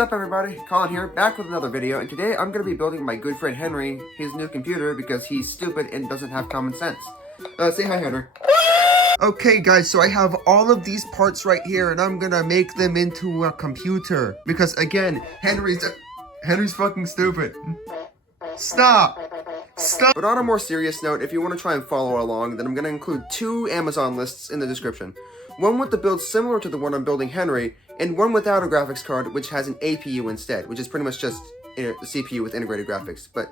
up everybody, Colin here, back with another video, and today I'm going to be building my good friend Henry his new computer because he's stupid and doesn't have common sense. Say hi, Henry. Okay guys, so I have all of these parts right here and I'm going to make them into a computer because again, Henry's fucking stupid. Stop! But on a more serious note, if you want to try and follow along, then I'm going to include 2 Amazon lists in the description. One with the build similar to the one I'm building Henry, and one without a graphics card, which has an APU instead, which is pretty much just the CPU with integrated graphics. But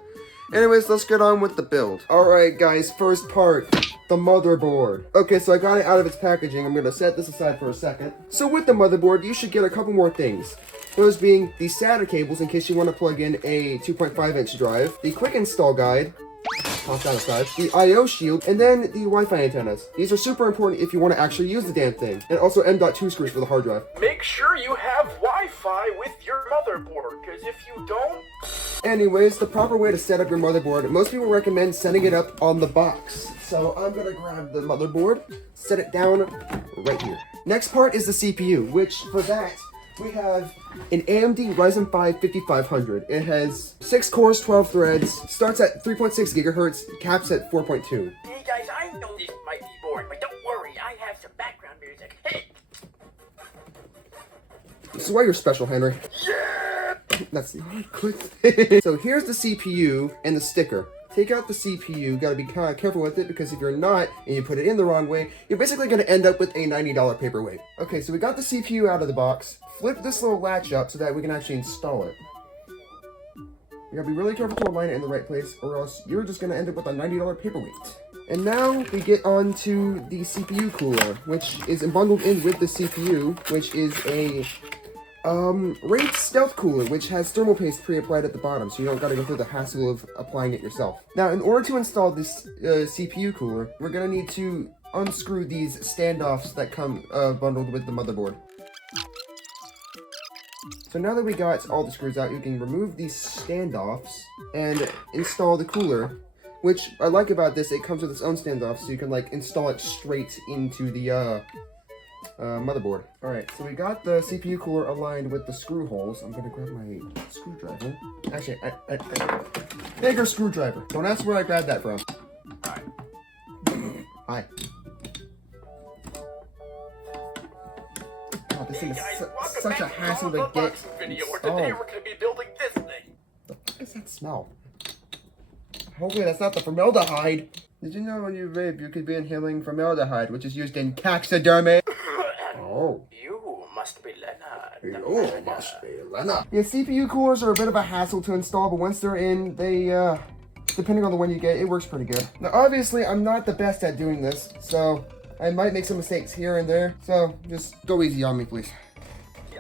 anyways, let's get on with the build. Alright guys, first part, the motherboard. Okay, so I got it out of its packaging. I'm going to set this aside for a second. So with the motherboard, you should get a couple more things. Those being the SATA cables in case you want to plug in a 2.5-inch drive, the quick install guide, toss that aside, the I/O shield, and then the Wi-Fi antennas. These are super important if you want to actually use the damn thing. And also M.2 screws for the hard drive. Make sure you have Wi-Fi with your motherboard, because if you don't... Anyways, the proper way to set up your motherboard, most people recommend setting it up on the box. So I'm gonna grab the motherboard, set it down right here. Next part is the CPU, which for that, we have an AMD Ryzen 5 5500. It has 6 cores, 12 threads, starts at 3.6 gigahertz, caps at 4.2. Hey guys, I know this might be boring, but don't worry, I have some background music. Hey! This is why you're special, Henry. Yeah! That's not a good thing. So here's the CPU and the sticker. Take out the CPU, gotta be kind of careful with it because if you're not, and you put it in the wrong way, you're basically gonna end up with a $90 paperweight. Okay, so we got the CPU out of the box. Flip this little latch up so that we can actually install it. You gotta be really careful to align it in the right place or else you're just gonna end up with a $90 paperweight. And now we get on to the CPU cooler, which is bundled in with the CPU, which is a Wraith Stealth Cooler, which has thermal paste pre-applied at the bottom, so you don't gotta go through the hassle of applying it yourself. Now, in order to install this CPU cooler, we're gonna need to unscrew these standoffs that come bundled with the motherboard. So now that we got all the screws out, you can remove these standoffs and install the cooler, which I like about this, it comes with its own standoff, so you can like install it straight into the motherboard. Alright, so we got the CPU cooler aligned with the screw holes. I'm gonna grab my screwdriver. Actually, bigger screwdriver. Don't ask where I grabbed that from. Hi. Hi. Oh, this thing is such a hassle to get Video where installed. today we're going to be building this thing. The fuck is that smell? Hopefully that's not the formaldehyde. Did you know when you vape, you could be inhaling formaldehyde, which is used in taxidermy? Oh. You must be Leonard. You must be Leonard. Yeah, CPU coolers are a bit of a hassle to install, but once they're in, they, depending on the one you get, it works pretty good. Now, obviously, I'm not the best at doing this, so I might make some mistakes here and there, so just go easy on me, please.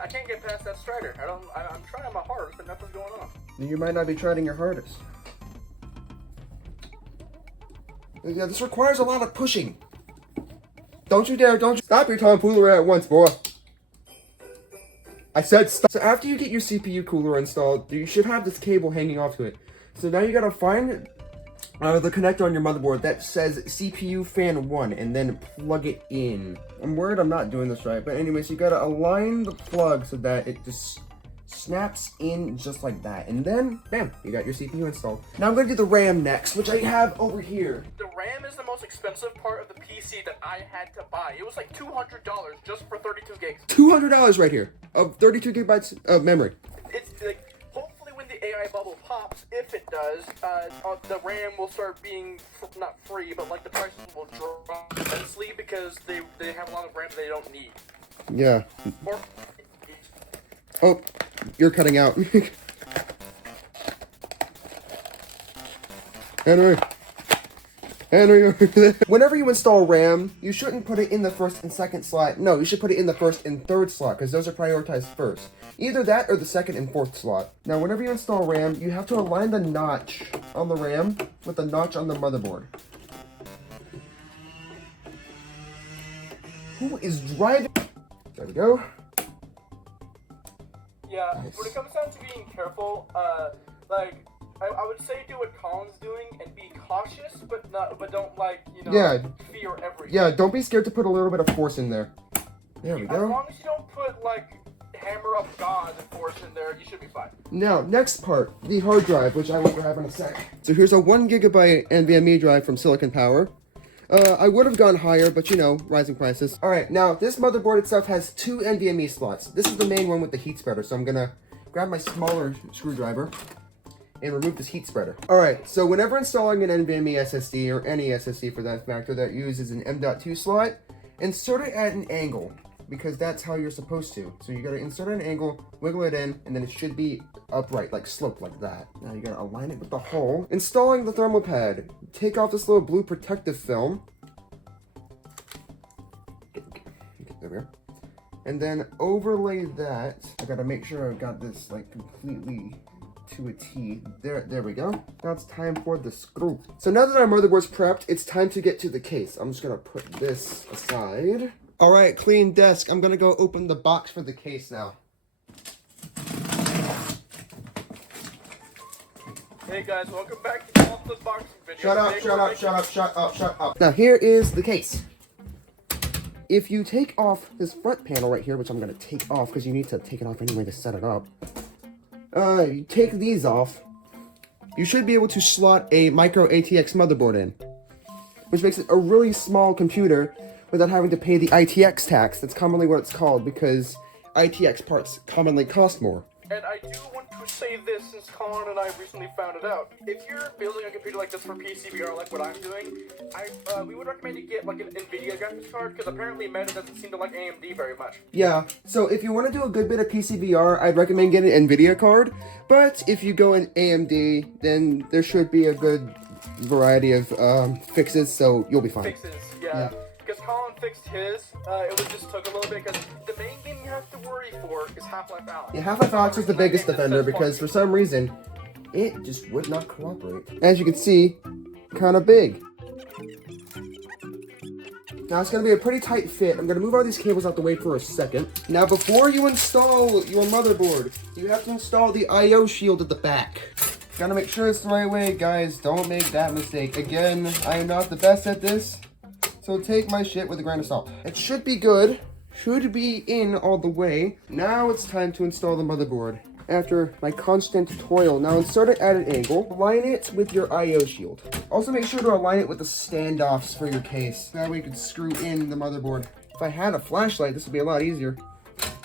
I can't get past that strider. I'm trying my hardest, but nothing's going on. You might not be trying your hardest. Yeah, this requires a lot of pushing. Don't you dare, don't you stop your tomfoolery at once, boy. I said stop. So after you get your CPU cooler installed, you should have this cable hanging off to it. So now you gotta find the connector on your motherboard that says CPU fan 1 and then plug it in. I'm worried I'm not doing this right, but anyways, you gotta align the plug so that it just snaps in just like that. And then, bam, you got your CPU installed. Now I'm gonna do the RAM next, which I have over here. The RAM is the most expensive part of the PC that I had to buy. It was like $200 just for 32 gigs. $200 right here of 32 gigabytes of memory. It's like, hopefully when the AI bubble pops, if it does, the RAM will start being, not free, but like the prices will drop immensely because they have a lot of RAM they don't need. Yeah. Or, Oh, you're cutting out. Henry. Henry. Whenever you install RAM, you shouldn't put it in the first and second slot. No, you should put it in the first and third slot because those are prioritized first. Either that or the second and fourth slot. Now, whenever you install RAM, you have to align the notch on the RAM with the notch on the motherboard. Who is driving? There we go. yeah, Nice. when it comes down to being careful, like, I would say do what Colin's doing and be cautious, but don't like, you know, Yeah. fear everything. Yeah, don't be scared to put a little bit of force in there. There we As go. long as you don't put like hammer of God and force in there, you should be fine. Now, next part, the hard drive, which I will grab in a sec. So here's a 1 gigabyte NVMe drive from Silicon Power. I would have gone higher, but you know, rising prices. Alright, now this motherboard itself has 2 NVMe slots. This is the main one with the heat spreader, so I'm gonna grab my smaller screwdriver and remove this heat spreader. Alright, so whenever installing an NVMe SSD, or any SSD for that matter, that uses an M.2 slot, insert it at an angle, because that's how you're supposed to. So you gotta insert at an angle, wiggle it in, and then it should be upright, like sloped like that. Now you gotta align it with the hole. Installing the thermal pad. Take off this little blue protective film. There we go. And then overlay that. I gotta make sure I've got this like completely to a T. There we go. Now it's time for the screw. So now that our motherboard's prepped, it's time to get to the case. I'm just gonna put this aside. All right, clean desk. I'm gonna go open the box for the case now. Hey guys, welcome back to the unboxing video. Shut up. Now here is the case. If you take off this front panel right here, which I'm gonna take off because you need to take it off anyway to set it up. You take these off, you should be able to slot a micro ATX motherboard in, which makes it a really small computer without having to pay the ITX tax. That's commonly what it's called because ITX parts commonly cost more. And I do want to say this since Colin and I recently found it out. If you're building a computer like this for PCVR, like what I'm doing, we would recommend you get like an NVIDIA graphics card because apparently Meta doesn't seem to like AMD very much. Yeah, so if you want to do a good bit of PCVR, I'd recommend getting an NVIDIA card. But if you go in AMD, then there should be a good variety of fixes, so you'll be fine. Fixes, yeah. Because Colin fixed his, it just took a little bit because the main game you have to worry for is Half-Life Alyx. Yeah, Half-Life Alyx is the biggest defender because for some reason, it just would not cooperate. As you can see, kind of big. Now it's going to be a pretty tight fit. I'm going to move all these cables out the way for a second. Now before you install your motherboard, you have to install the I/O shield at the back. Gotta make sure it's the right way, guys. Don't make that mistake. Again, I am not the best at this. So take my shit with a grain of salt. It should be good. Should be in all the way. Now it's time to install the motherboard. After my constant toil, now insert it at an angle. Align it with your I/O shield. Also make sure to align it with the standoffs for your case. That way you can screw in the motherboard. If I had a flashlight, this would be a lot easier.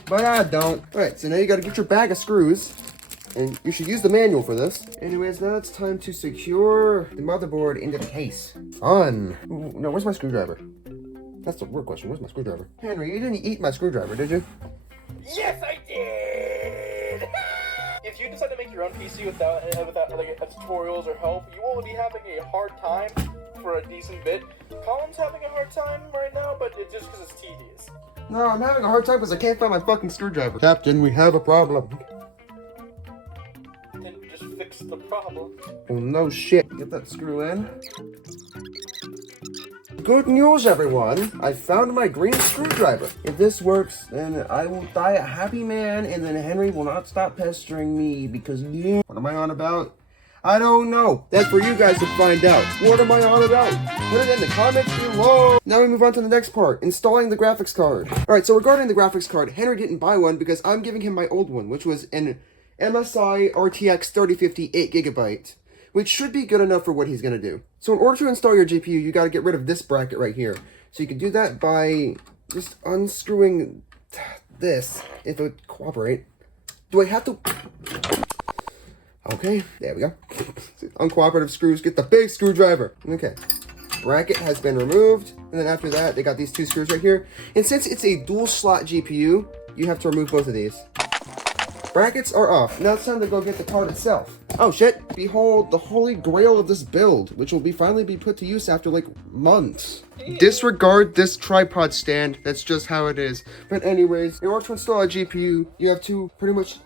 But I don't. Alright, so now you gotta get your bag of screws. And you should use the manual for this. Anyways, now it's time to secure the motherboard into the case. Fun. Ooh, no, where's my screwdriver? That's the real question. Where's my screwdriver? Henry, you didn't eat my screwdriver, did you? Yes, I did! If you decide to make your own PC without like, tutorials or help, you will be having a hard time for a decent bit. Colin's having a hard time right now, but it's just because it's tedious. No, I'm having a hard time because I can't find my fucking screwdriver. Captain, we have a problem. Then just fix the problem. Oh no shit. Get that screw in. Good news, everyone. I found my green screwdriver. If this works, then I will die a happy man, and then Henry will not stop pestering me because what am I on about? I don't know. That's for you guys to find out. What am I on about? Put it in the comments below. Now we move on to the next part, installing the graphics card. Alright, so regarding the graphics card, Henry didn't buy one because I'm giving him my old one, which was an MSI RTX 3050 8GB, which should be good enough for what he's going to do. So in order to install your GPU, you got to get rid of this bracket right here. So you can do that by just unscrewing this, if it would cooperate. Do I have to... Okay, there we go. Uncooperative screws, get the big screwdriver. Okay, bracket has been removed. And then after that, they got these two screws right here. And since it's a dual slot GPU, you have to remove both of these. Brackets are off. Now it's time to go get the card itself. Oh shit. Behold the holy grail of this build, which will finally be put to use after like months. Disregard this tripod stand. That's just how it is. But anyways, in order to install a GPU, you have to pretty much...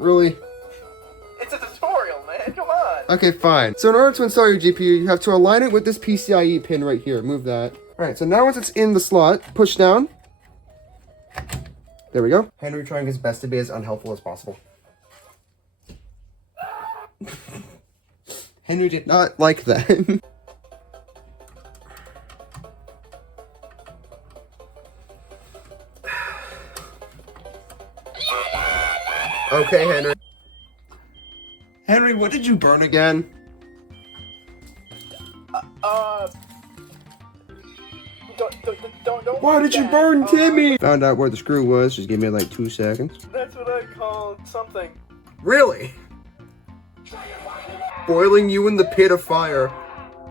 Really? It's a tutorial, man. Come on. Okay, fine. So in order to install your GPU, you have to align it with this PCIe pin right here. Move that. Alright, so now once it's in the slot, push down. There we go. Henry trying his best to be as unhelpful as possible. Henry did not like that. Okay, Henry. Henry, what did you burn again? Don't Why do did you that. burn Timmy? Found out where the screw was. Just give me like 2 seconds. That's what I call something. Really? Boiling you in the pit of fire.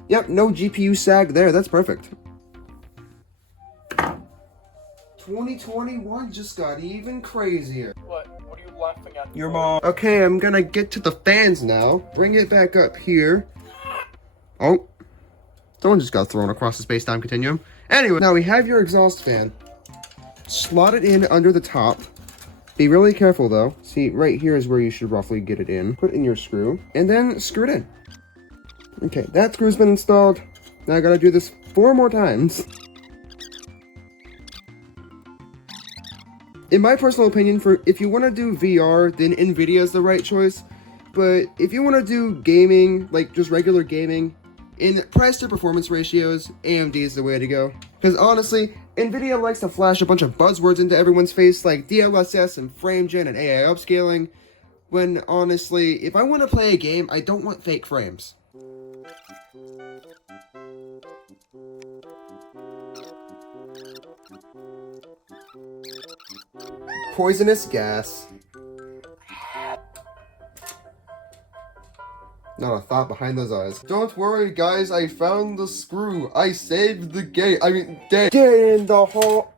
Yep, no GPU sag there. That's perfect. 2021 just got even crazier. What are you laughing at? Your mom. Okay, I'm gonna get to the fans now. Bring it back up here. Oh. Someone just got thrown across the space-time continuum. Anyway, now we have your exhaust fan. Slot it in under the top. Be really careful though. See, right here is where you should roughly get it in. Put in your screw, and then screw it in. Okay, that screw's been installed. Now I gotta do this 4 more times. In my personal opinion, if you want to do VR, then NVIDIA is the right choice. But if you want to do gaming, like just regular gaming, in price to performance ratios, AMD is the way to go. Because honestly, NVIDIA likes to flash a bunch of buzzwords into everyone's face like DLSS and FrameGen and AI upscaling. When honestly, if I want to play a game, I don't want fake frames. Poisonous gas. Not a thought behind those eyes. Don't worry, guys. I found the screw. I saved the gate. I mean, get in the hole.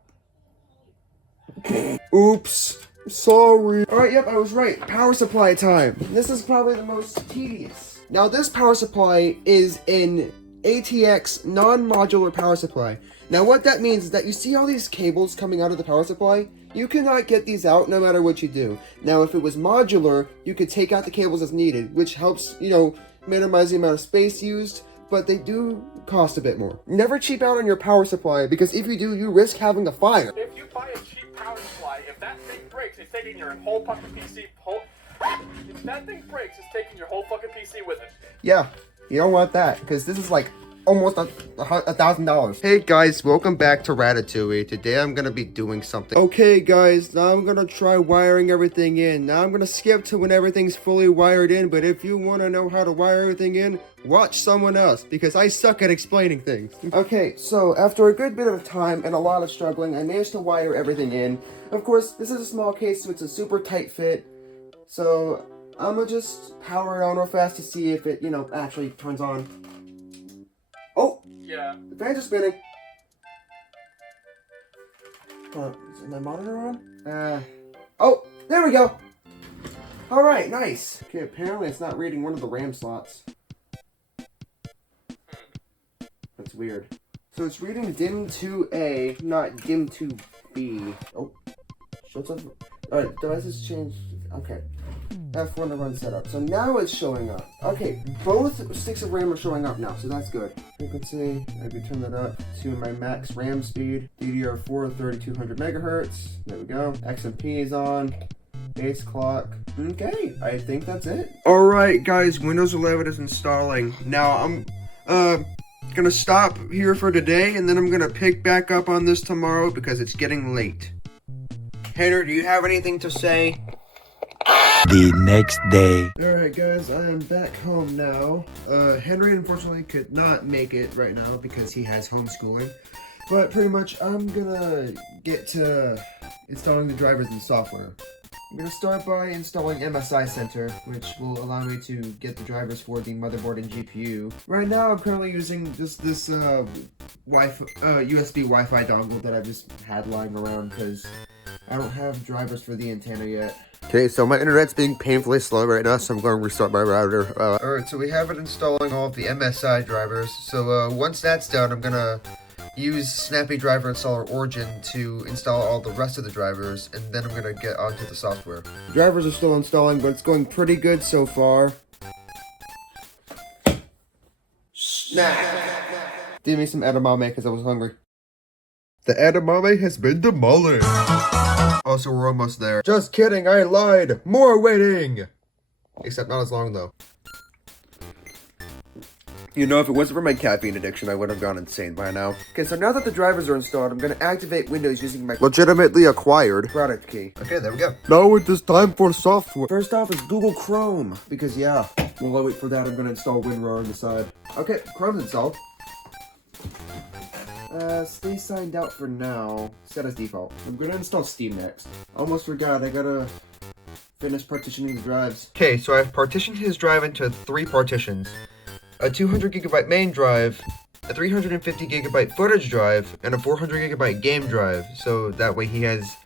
Oops. Sorry. Alright, yep, I was right. Power supply time. This is probably the most tedious. Now, this power supply is an ATX non-modular power supply. Now, what that means is that you see all these cables coming out of the power supply? You cannot get these out no matter what you do. Now, if it was modular, you could take out the cables as needed, which helps, minimize the amount of space used, but they do cost a bit more. Never cheap out on your power supply, because if you do, you risk having a fire. If you buy a cheap power supply, if that thing breaks, it's taking your whole fucking PC. If that thing breaks, it's taking your whole fucking PC with it. Yeah, you don't want that, because this is like almost $1,000. Hey guys, welcome back to Ratatouille. Today I'm gonna be doing something. Okay guys, now I'm gonna try wiring everything in. Now I'm gonna skip to when everything's fully wired in, but if you wanna know how to wire everything in, watch someone else, because I suck at explaining things. Okay, so after a good bit of time and a lot of struggling, I managed to wire everything in. Of course, this is a small case, so it's a super tight fit. So I'm gonna just power it on real fast to see if it, actually turns on. Oh! Yeah. The fans are spinning. Is my monitor on? Oh! There we go! Alright, nice. Okay, apparently it's not reading one of the RAM slots. That's weird. So it's reading DIMM2A, not DIMM2B. Oh. Shuts up. Alright, devices changed. Okay. F1 to run setup. So now it's showing up. Okay, both sticks of RAM are showing up now, so that's good. Frequency, I could turn that up to my max RAM speed. DDR4 3200 megahertz. There we go. XMP is on. Base clock. Okay, I think that's it. Alright guys, Windows 11 is installing. Now I'm gonna stop here for today, and then I'm gonna pick back up on this tomorrow because it's getting late. Henry, do you have anything to say? The next day. Alright guys, I am back home now. Henry unfortunately could not make it right now because he has homeschooling. But pretty much I'm gonna get to installing the drivers and software. I'm gonna start by installing MSI Center, which will allow me to get the drivers for the motherboard and GPU. Right now I'm currently using just this USB Wi-Fi dongle that I just had lying around because I don't have drivers for the antenna yet. Okay, so my internet's being painfully slow right now, so I'm going to restart my router. Alright, so we have it installing all of the MSI drivers. So once that's done, I'm going to use Snappy Driver Installer Origin to install all the rest of the drivers, and then I'm going to get onto the software. The drivers are still installing, but it's going pretty good so far. Snack! Give me some edamame because I was hungry. The edamame has been demolished. Also, we're almost there. Just kidding, I lied. More waiting. Except not as long, though. You know, if it wasn't for my caffeine addiction, I would have gone insane by now. Okay, so now that the drivers are installed, I'm gonna activate Windows using my legitimately acquired product key. Okay, there we go. Now it is time for software. First off is Google Chrome, because yeah, while I wait for that, I'm gonna install WinRAR on the side. Okay, Chrome's installed. Stay signed out for now. Set as default. I'm gonna install Steam next. Almost forgot, I gotta finish partitioning the drives. Okay, so I've partitioned his drive into 3 partitions. A 200 gigabyte main drive, a 350 gigabyte footage drive, and a 400 gigabyte game drive. So that way he has,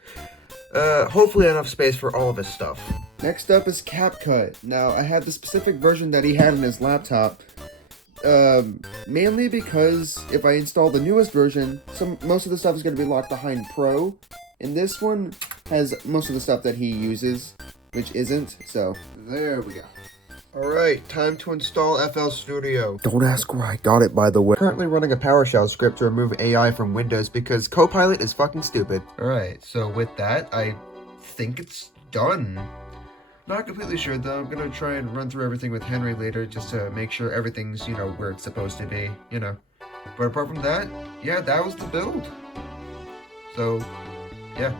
hopefully enough space for all of his stuff. Next up is CapCut. Now, I have the specific version that he had in his laptop. Mainly because if I install the newest version, most of the stuff is going to be locked behind Pro, and this one has most of the stuff that he uses, which isn't, so there we go. Alright, time to install FL Studio. Don't ask where I got it, by the way. Currently running a PowerShell script to remove AI from Windows because Copilot is fucking stupid. Alright, so with that, I think it's done. Not completely sure though. I'm gonna try and run through everything with Henry later just to make sure everything's, you know, where it's supposed to be, you know. But apart from that, yeah, that was the build. So, yeah.